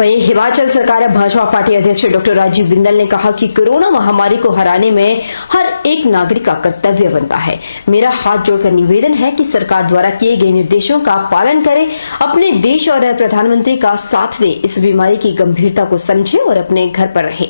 वहीं हिमाचल सरकार भाजपा पार्टी अध्यक्ष डॉक्टर राजीव बिंदल ने कहा कि कोरोना महामारी को हराने में हर एक नागरिक का कर्तव्य बनता है। मेरा हाथ जोड़कर निवेदन है कि सरकार द्वारा किए गए निर्देशों का पालन करें, अपने देश और प्रधानमंत्री का साथ दें, इस बीमारी की गंभीरता को समझें और अपने घर पर रहें।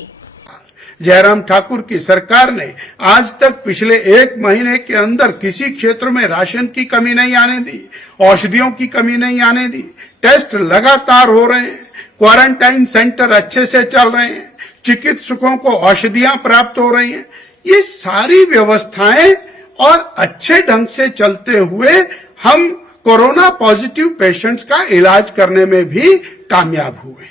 जयराम ठाकुर की सरकार ने आज तक पिछले 1 महीने के अंदर किसी क्षेत्र में राशन की कमी नहीं आने दी, औषधियों की कमी नहीं आने दी। टेस्ट लगातार हो रहे हैं, क्वारंटाइन सेंटर अच्छे से चल रहे हैं, चिकित्सकों को औषधियां प्राप्त हो रही हैं। ये सारी व्यवस्थाएं और अच्छे ढंग से चलते हुए हम कोरोना पॉजिटिव पेशेंट्स का इलाज करने में भी कामयाब हुए।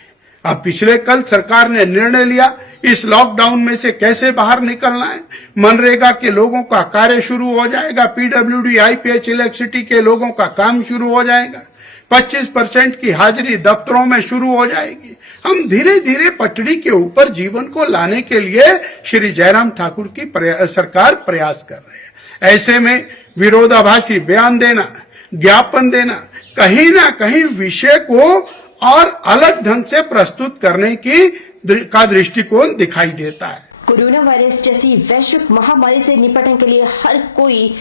अब पिछले कल सरकार ने निर्णय लिया इस लॉकडाउन में से कैसे बाहर निकलना है। मनरेगा के लोगों का कार्य शुरू हो जाएगा, पीडब्ल्यूडी, आईपीएच, इलेक्ट्रिसिटी के लोगों का काम शुरू हो जाएगा, 25% की हाजिरी दफ्तरों में शुरू हो जाएगी। हम धीरे धीरे पटड़ी के ऊपर जीवन को लाने के लिए श्री जयराम ठाकुर की सरकार प्रयास कर रही है। ऐसे में विरोधाभासी बयान देना, ज्ञापन देना, कहीं ना कहीं विषय को और अलग ढंग से प्रस्तुत करने का दृष्टिकोण दिखाई देता है। कोरोना वायरस जैसी वैश्विक महामारी से निपटने के लिए हर कोई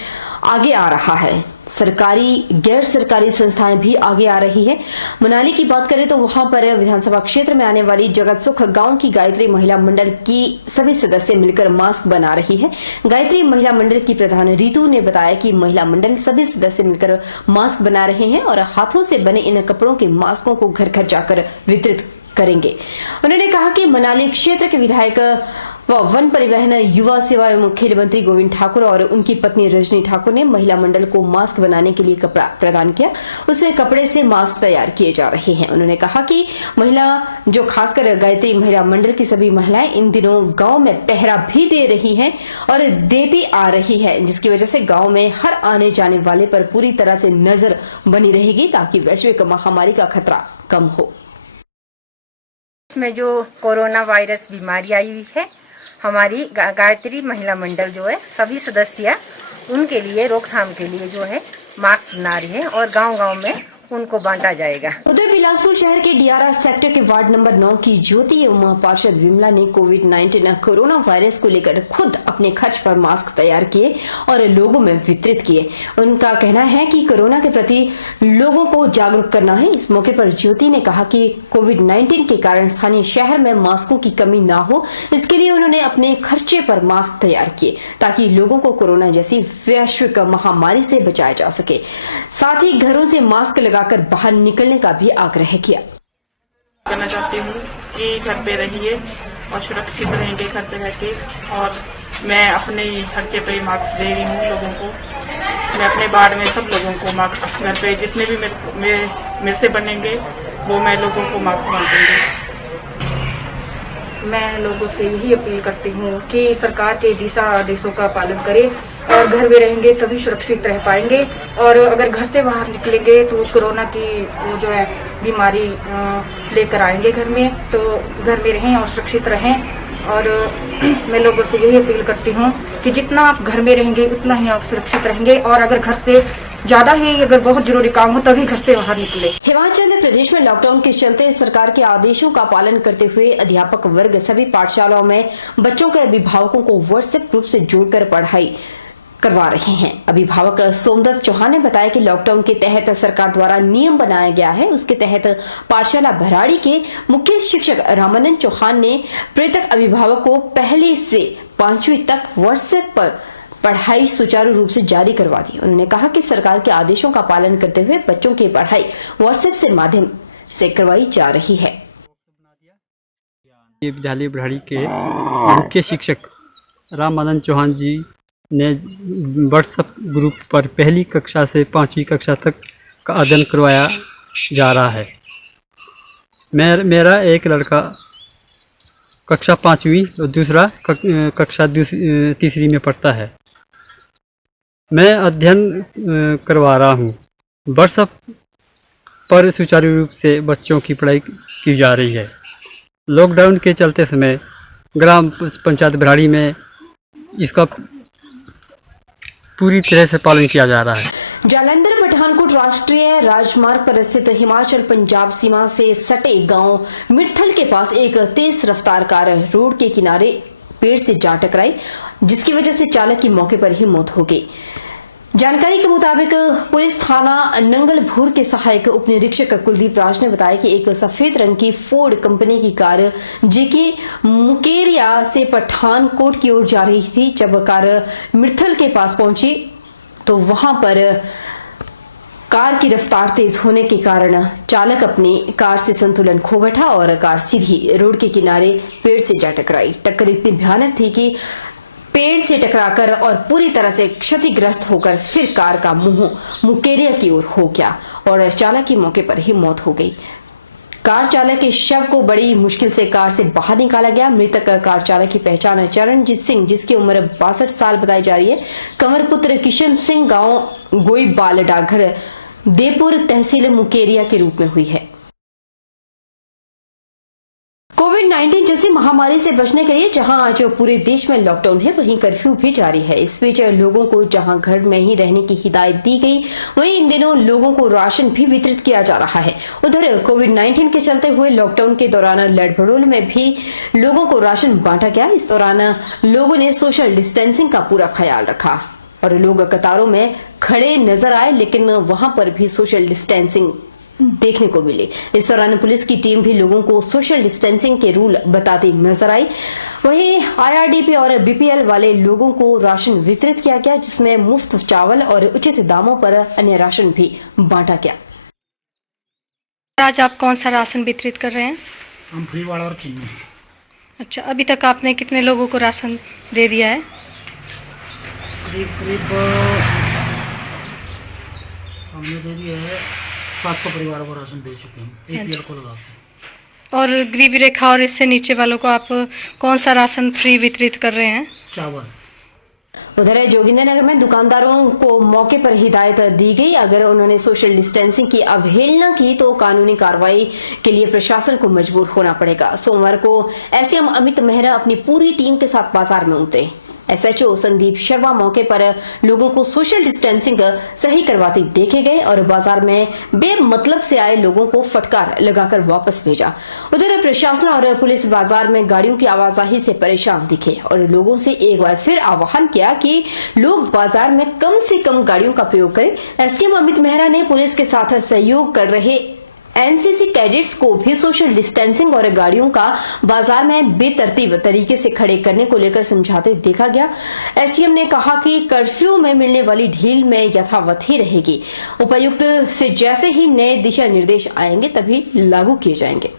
आगे आ रहा है। सरकारी गैर सरकारी संस्थाएं भी आगे आ रही है। मनाली की बात करें तो वहां पर विधानसभा क्षेत्र में आने वाली जगत सुख गांव की गायत्री महिला मंडल की सभी सदस्य मिलकर मास्क बना रही है। गायत्री महिला मंडल की प्रधान रितु ने बताया कि महिला मंडल सभी सदस्य मिलकर मास्क बना रहे हैं और हाथों से बने इन कपड़ों के मास्कों को घर घर जाकर वितरित करेंगे। उन्होंने कहा कि मनाली क्षेत्र के विधायक व वन परिवहन, युवा सेवा एवं खेल मंत्री गोविंद ठाकुर और उनकी पत्नी रजनी ठाकुर ने महिला मंडल को मास्क बनाने के लिए कपड़ा प्रदान किया। उससे कपड़े से मास्क तैयार किए जा रहे हैं। उन्होंने कहा कि महिला जो खासकर गायत्री महिला मंडल की सभी महिलाएं इन दिनों गांव में पहरा भी दे रही हैं और देती आ रही है, जिसकी वजह से गांव में हर आने जाने वाले पर पूरी तरह से नजर बनी रहेगी ताकि वैश्विक महामारी का खतरा कम हो। इसमें जो कोरोना वायरस बीमारी आई हुई है, हमारी गायत्री महिला मंडल जो है सभी सदस्य उनके लिए रोकथाम के लिए जो है मास्क बना रही है और गांव-गांव में उनको बांटा जाएगा। उधर बिलासपुर शहर के डीआरआ सेक्टर के वार्ड नंबर 9 की ज्योति एवं पार्षद विमला ने कोविड-19 कोरोना वायरस को लेकर खुद अपने खर्च पर मास्क तैयार किए और लोगों में वितरित किए। उनका कहना है कि कोरोना के प्रति लोगों को जागरूक करना है। इस मौके पर ज्योति ने कहा कि कोविड-19 के कारण स्थानीय शहर में मास्कों की कमी न हो, इसके लिए उन्होंने अपने खर्चे पर मास्क तैयार किए ताकि लोगों को कोरोना जैसी वैश्विक महामारी से बचाया जा सके। साथ ही घरों से मास्क कर बाहर निकलने का भी आग्रह किया। कहना चाहती हूँ कि घर पे रहिए और सुरक्षित रहेंगे घर पे रह के। और मैं अपने खर्चे पे मास्क दे रही हूँ लोगों को। मैं अपने वार्ड में सब लोगों को मास्क, घर पे जितने भी मेरे से बनेंगे वो मैं लोगों को मास्क बांट दूंगी। मैं लोगों से यही अपील करती हूँ कि सरकार के दिशा आदेशों का पालन करें और घर में रहेंगे तभी सुरक्षित रह पाएंगे। और अगर घर से बाहर निकलेंगे तो कोरोना की वो जो है बीमारी लेकर आएंगे घर में, तो घर में रहें और सुरक्षित रहें। और मैं लोगों से यही अपील करती हूँ कि जितना आप घर में रहेंगे उतना ही आप सुरक्षित रहेंगे। और अगर घर से ज्यादा ही अगर बहुत जरूरी काम हो तभी घर से बाहर निकले। हिमाचल प्रदेश में लॉकडाउन के चलते सरकार के आदेशों का पालन करते हुए अध्यापक वर्ग सभी पाठशालाओं में बच्चों के अभिभावकों को व्हाट्सएप ग्रुप से जोड़कर पढ़ाई करवा रहे हैं। अभिभावक सोमदत्त चौहान ने बताया कि लॉकडाउन के तहत सरकार द्वारा नियम बनाया गया है। उसके तहत पाठशाला भराड़ी के मुख्य शिक्षक रामानंद चौहान ने प्रत्येक अभिभावक को पहली से 5वीं तक व्हाट्सएप पर पढ़ाई सुचारू रूप से जारी करवा दी। उन्होंने कहा कि सरकार के आदेशों का पालन करते हुए बच्चों की पढ़ाई व्हाट्सएप से माध्यम से करवाई जा रही है। विद्यालय भराड़ी के मुख्य शिक्षक रामानंद चौहान जी ने व्हाट्सएप ग्रुप पर पहली कक्षा से 5वीं कक्षा तक का अध्ययन करवाया जा रहा है। मेरा एक लड़का कक्षा 5वीं और दूसरा कक्षा 3री में पढ़ता है। मैं अध्ययन करवा रहा हूँ। व्हाट्सएप पर सुचारू रूप से बच्चों की पढ़ाई की जा रही है। लॉकडाउन के चलते समय ग्राम पंचायत भराड़ी में इसका पूरी तरह से पालन किया जा रहा है। जालंधर पठानकोट राष्ट्रीय राजमार्ग पर स्थित हिमाचल पंजाब सीमा से सटे गांव मित्थल के पास एक तेज रफ्तार कार रोड के किनारे पेड़ से जा टकराई, जिसकी वजह से चालक की मौके पर ही मौत हो गई। जानकारी के मुताबिक पुलिस थाना नंगलभूर के सहायक उप निरीक्षक कुलदीप राज ने बताया कि एक सफेद रंग की फोर्ड कंपनी की कार जेके मुकेरिया से पठानकोट की ओर जा रही थी। जब कार मित्थल के पास पहुंची तो वहां पर कार की रफ्तार तेज होने के कारण चालक अपनी कार से संतुलन खो बैठा और कार सीधी रोड के किनारे पेड़ से जा टकराई। टक्कर इतनी भयानक थी कि पेड़ से टकराकर और पूरी तरह से क्षतिग्रस्त होकर फिर कार का मुंह मुकेरिया की ओर हो गया और चालक की मौके पर ही मौत हो गई। कार चालक के शव को बड़ी मुश्किल से कार से बाहर निकाला गया। मृतक कार चालक की पहचान चरणजीत सिंह, जिसकी उम्र 62 साल बताई जा रही है, कंवरपुत्र किशन सिंह, गांव गोईबाल, डाकघर देपुर, तहसील मुकेरिया के रूप में हुई है। कोविड-19 जैसी महामारी से बचने के लिए जहां आज पूरे देश में लॉकडाउन है, वहीं कर्फ्यू भी जारी है। इस बीच लोगों को जहां घर में ही रहने की हिदायत दी गई, वहीं इन दिनों लोगों को राशन भी वितरित किया जा रहा है। उधर कोविड-19 के चलते हुए लॉकडाउन के दौरान लड़भड़ोल में भी लोगों को राशन बांटा गया। इस दौरान लोगों ने सोशल डिस्टेंसिंग का पूरा ख्याल रखा और लोग कतारों में खड़े नजर आए, लेकिन वहां पर भी सोशल डिस्टेंसिंग देखने को मिली। इस दौरान पुलिस की टीम भी लोगों को सोशल डिस्टेंसिंग के रूल बताती नजर आई। वहीं आईआरडीपी और बीपीएल वाले लोगों को राशन वितरित किया गया, जिसमें मुफ्त चावल और उचित दामों पर अन्य राशन भी बांटा गया। आज आप कौन सा राशन वितरित कर रहे हैं? हम फ्री वाला और चीनी। अच्छा, अभी तक आपने कितने लोगों को राशन दे दिया है? करीब हमने दे दिया है 700 परिवारों को राशन दे चुके हैं APL को लगा के। और गरीबी रेखा और इससे नीचे वालों को आप कौन सा राशन फ्री वितरित कर रहे हैं? चावल। उधर जोगिंदरनगर में दुकानदारों को मौके पर हिदायत दी गई, अगर उन्होंने सोशल डिस्टेंसिंग की अवहेलना की तो कानूनी कार्रवाई के लिए प्रशासन को मजबूर होना पड़ेगा। सोमवार को एसडीएम अमित मेहरा अपनी पूरी टीम के साथ बाजार में उतरे। एसएचओ संदीप शर्मा मौके पर लोगों को सोशल डिस्टेंसिंग सही करवाते देखे गए और बाजार में बेमतलब से आए लोगों को फटकार लगाकर वापस भेजा। उधर प्रशासन और पुलिस बाजार में गाड़ियों की आवाजाही से परेशान दिखे और लोगों से एक बार फिर आह्वान किया कि लोग बाजार में कम से कम गाड़ियों का प्रयोग करें। एसडीएम अमित मेहरा ने पुलिस के साथ सहयोग कर रहे एनसीसी कैडेट्स को भी सोशल डिस्टेंसिंग और गाड़ियों का बाजार में बेतरतीब तरीके से खड़े करने को लेकर समझाते देखा गया। एसडीएम ने कहा कि कर्फ्यू में मिलने वाली ढील में यथावत ही रहेगी। उपायुक्त से जैसे ही नए दिशा निर्देश आएंगे तभी लागू किए जाएंगे।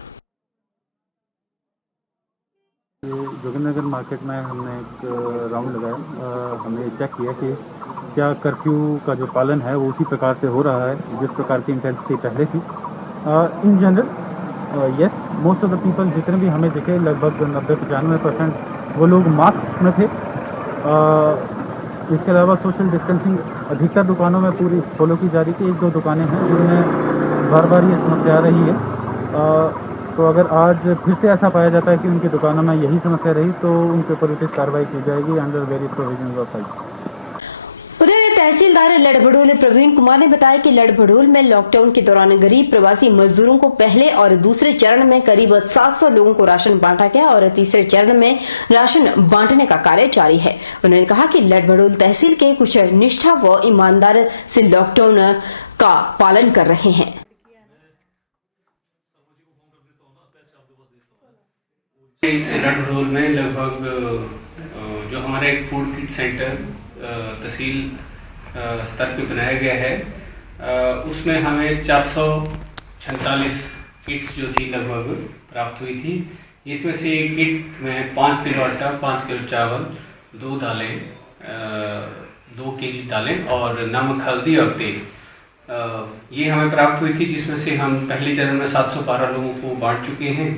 जोगिंदरनगर मार्केट में हमने एक राउंड लगाया। हमने चेक किया कि क्या कर्फ्यू का जो पालन है वो उसी प्रकार से हो रहा है जिस प्रकार की इंटेंसिटी पहले थी। In general yes, most of the people जितने भी हमें दिखे लगभग 90-95% वो लोग मास्क में थे। इसके अलावा सोशल डिस्टेंसिंग अधिकतर दुकानों में पूरी फॉलो की जा रही थी। 1-2 दुकानें हैं जिनमें बार बार ये समस्या आ रही है। तो अगर आज फिर से ऐसा पाया जाता है कि उनकी दुकानों में यही समस्या रही तो उनके ऊपर उचित कार्रवाई की जाएगी under various provisions of act. उधर तहसीलदार लड़भड़ोल प्रवीण कुमार ने बताया कि लड़भड़ोल में लॉकडाउन के दौरान गरीब प्रवासी मजदूरों को पहले और दूसरे चरण में करीब 700 लोगों को राशन बांटा गया और तीसरे चरण में राशन बांटने का कार्य जारी है। उन्होंने कहा कि लड़भड़ोल तहसील के कुछ निष्ठा व ईमानदार से लॉकडाउन का पालन कर रहे हैं। लड़भड़ोल में लगभग जो हमारा एक फूड किट सेंटर तहसील स्तर पे बनाया गया है, उसमें हमें 446 किट्स जो थी लगभग प्राप्त हुई थी। इसमें से किट में 5 किलो आटा, 5 किलो चावल, 2 दालें, 2 केजी दालें और नमक, हल्दी और तेल ये हमें प्राप्त हुई थी, जिसमें से हम पहले चरण में 712 लोगों को बांट चुके हैं।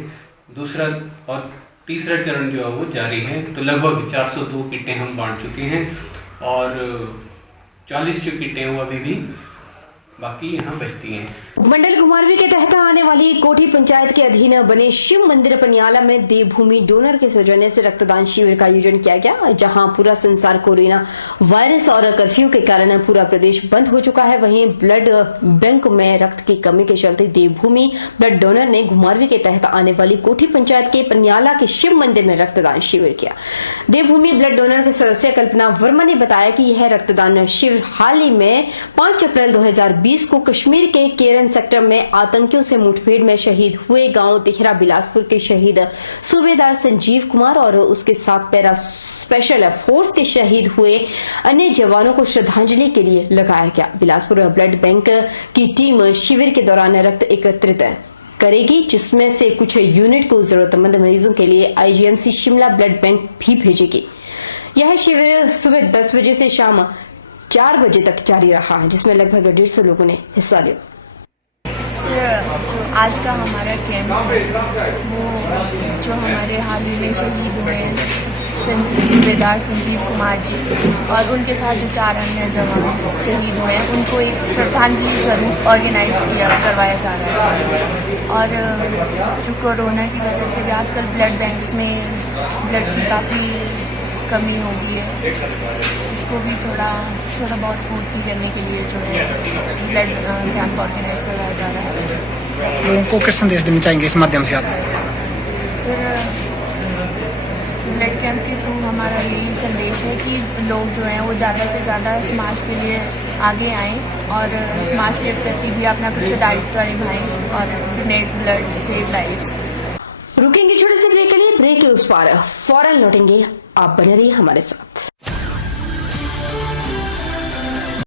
दूसरा और तीसरा चरण जो है वो जारी है, तो लगभग 402 किटें हम बांट चुके हैं और 40 जो किटें वो अभी भी बाकी यहाँ बचती हैं। मंडल घुमारवी के तहत आने वाली कोठी पंचायत के अधीन बने शिव मंदिर पनियाला में देवभूमि डोनर के सौजन्य से रक्तदान शिविर का आयोजन किया गया, जहां पूरा संसार कोरोना वायरस और कर्फ्यू के कारण पूरा प्रदेश बंद हो चुका है। वहीं ब्लड बैंक में रक्त की कमी के चलते देवभूमि ब्लड डोनर ने घुमारवी के तहत आने वाली कोठी पंचायत के पनियाला के शिव मंदिर में रक्तदान शिविर किया। देवभूमि ब्लड डोनर के सदस्य कल्पना वर्मा ने बताया कि यह रक्तदान शिविर हाल ही में 5 अप्रैल 2020 को कश्मीर के केरन सेक्टर में आतंकियों से मुठभेड़ में शहीद हुए गांव तिहरा बिलासपुर के शहीद सूबेदार संजीव कुमार और उसके साथ पैरा स्पेशल फोर्स के शहीद हुए अन्य जवानों को श्रद्धांजलि के लिए लगाया गया। बिलासपुर ब्लड बैंक की टीम शिविर के दौरान रक्त एकत्रित करेगी, जिसमें से कुछ यूनिट को जरूरतमंद मरीजों के लिए आईजीएमसी शिमला ब्लड बैंक भी भेजेगी। यह शिविर सुबह 10 बजे से शाम 4 बजे तक जारी रहा, जिसमें लगभग 150 लोगों ने हिस्सा लिया। जो आज का हमारा कैंप है वो जो हमारे हाल ही में शहीद हुए सूबेदार संजीव कुमार जी और उनके साथ जो 4 अन्य जवान शहीद हुए हैं उनको एक श्रद्धांजलि स्वरूप ऑर्गेनाइज करवाया जा रहा है। और जो कोरोना की वजह से भी आजकल ब्लड बैंक्स में ब्लड की काफ़ी कमी हो गई है, उसको भी थोड़ा बहुत पूर्ति करने के लिए जो है ब्लड कैंप ऑर्गेनाइज करवाया जा रहा है। लोगों को किस संदेश देना चाहेंगे इस माध्यम से आप? सर, ब्लड कैंप के थ्रू हमारा यही संदेश है कि लोग जो हैं वो ज़्यादा से ज़्यादा समाज के लिए आगे आएँ और समाज के प्रति भी अपना कुछ दायित्व निभाएं और डोनेट ब्लड सेव लाइव्स। रुकेंगे छोटे से ब्रेक के लिए, ब्रेक के उस पार फौरन लौटेंगे, आप बने रहिए हमारे साथ।